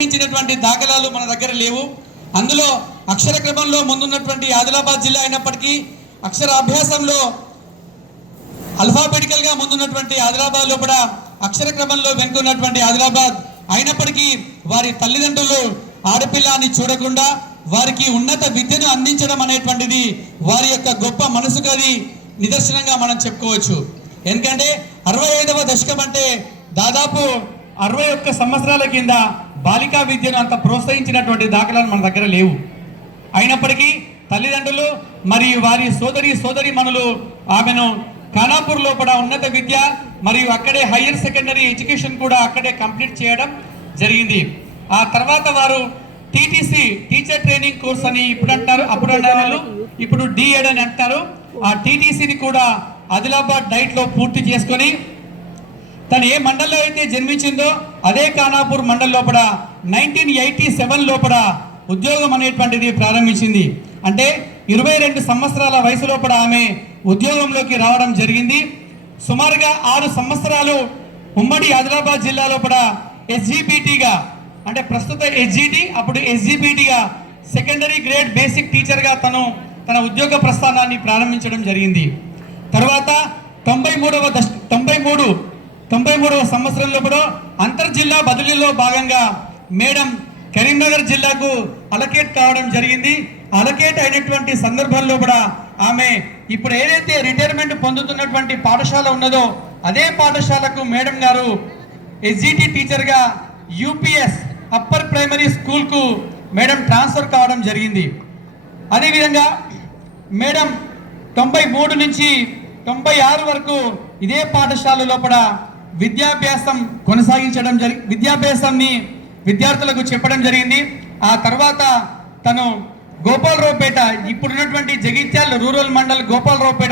దాఖలాలు మన దగ్గర లేవు. అందులో అక్షర క్రమంలో ముందున్నటువంటి ఆదిలాబాద్ జిల్లా అయినప్పటికీ అక్షర అభ్యాసంలో అల్ఫాబెటికల్ గా ముందున్నటువంటి ఆదిలాబాద్ లోపల అక్షర క్రమంలో వెనుకున్నటువంటి ఆదిలాబాద్ అయినప్పటికీ వారి తల్లిదండ్రులు ఆడపిల్లని చూడకుండా వారికి ఉన్నత విద్యను అందించడం అనేటువంటిది వారి యొక్క గొప్ప మనసుకు అది నిదర్శనంగా మనం చెప్పుకోవచ్చు. ఎందుకంటే 65వ దశకం అంటే దాదాపు 61 సంవత్సరాల కింద బాలికా విద్యను అంత ప్రోత్సహించినటువంటి దాఖలాలు మన దగ్గర లేవు. అయినప్పటికీ తల్లిదండ్రులు మరియు వారి సోదరి మనులు ఆమెను ఖానాపూర్ లోపల ఉన్నత విద్య మరియు అక్కడే హైయర్ సెకండరీ ఎడ్యుకేషన్ కూడా అక్కడే కంప్లీట్ చేయడం జరిగింది. ఆ తర్వాత వారు టీటీసీ టీచర్ ట్రైనింగ్ కోర్స్ అని ఇప్పుడు అంటారు, అప్పుడు అనేవాళ్ళు, ఇప్పుడు డిఎడ్ అని అంటారు. ఆ టీటీసీని కూడా ఆదిలాబాద్ డైట్లో పూర్తి చేసుకొని తను ఏ మండల్లో అయితే జన్మించిందో అదే ఖానాపూర్ మండల్ లోపల 1987 లోపల ఉద్యోగం అనేటువంటిది ప్రారంభించింది. అంటే 22 సంవత్సరాల వయసు లోపల ఆమె ఉద్యోగంలోకి రావడం జరిగింది. సుమారుగా 6 సంవత్సరాలు ఉమ్మడి ఆదిలాబాద్ జిల్లా లోపల ఎస్జిబిటిగా, అంటే ప్రస్తుత ఎస్జిటి అప్పుడు ఎస్జిబిటిగా సెకండరీ గ్రేడ్ బేసిక్ టీచర్గా తన ఉద్యోగ ప్రస్థానాన్ని ప్రారంభించడం జరిగింది. తర్వాత 93వ సంవత్సరంలో కూడా అంతర్జిల్లా బదిలీలో భాగంగా మేడం కరీంనగర్ జిల్లాకు అలకేట్ కావడం జరిగింది. అలకేట్ అయినటువంటి సందర్భంలో కూడా ఆమె ఇప్పుడు ఏదైతే రిటైర్మెంట్ పొందుతున్నటువంటి పాఠశాల ఉన్నదో అదే పాఠశాలకు మేడం గారు ఎస్జిటి టీచర్గా యూపీఎస్ అప్పర్ ప్రైమరీ స్కూల్కు మేడం ట్రాన్స్ఫర్ కావడం జరిగింది. అదేవిధంగా మేడం 93 నుంచి 96 వరకు ఇదే పాఠశాల లోపల విద్యాభ్యాసాన్ని విద్యార్థులకు చెప్పడం జరిగింది. ఆ తర్వాత తను గోపాలరావుపేట, ఇప్పుడున్నటువంటి జగిత్యాల రూరల్ మండల్ గోపాలరావుపేట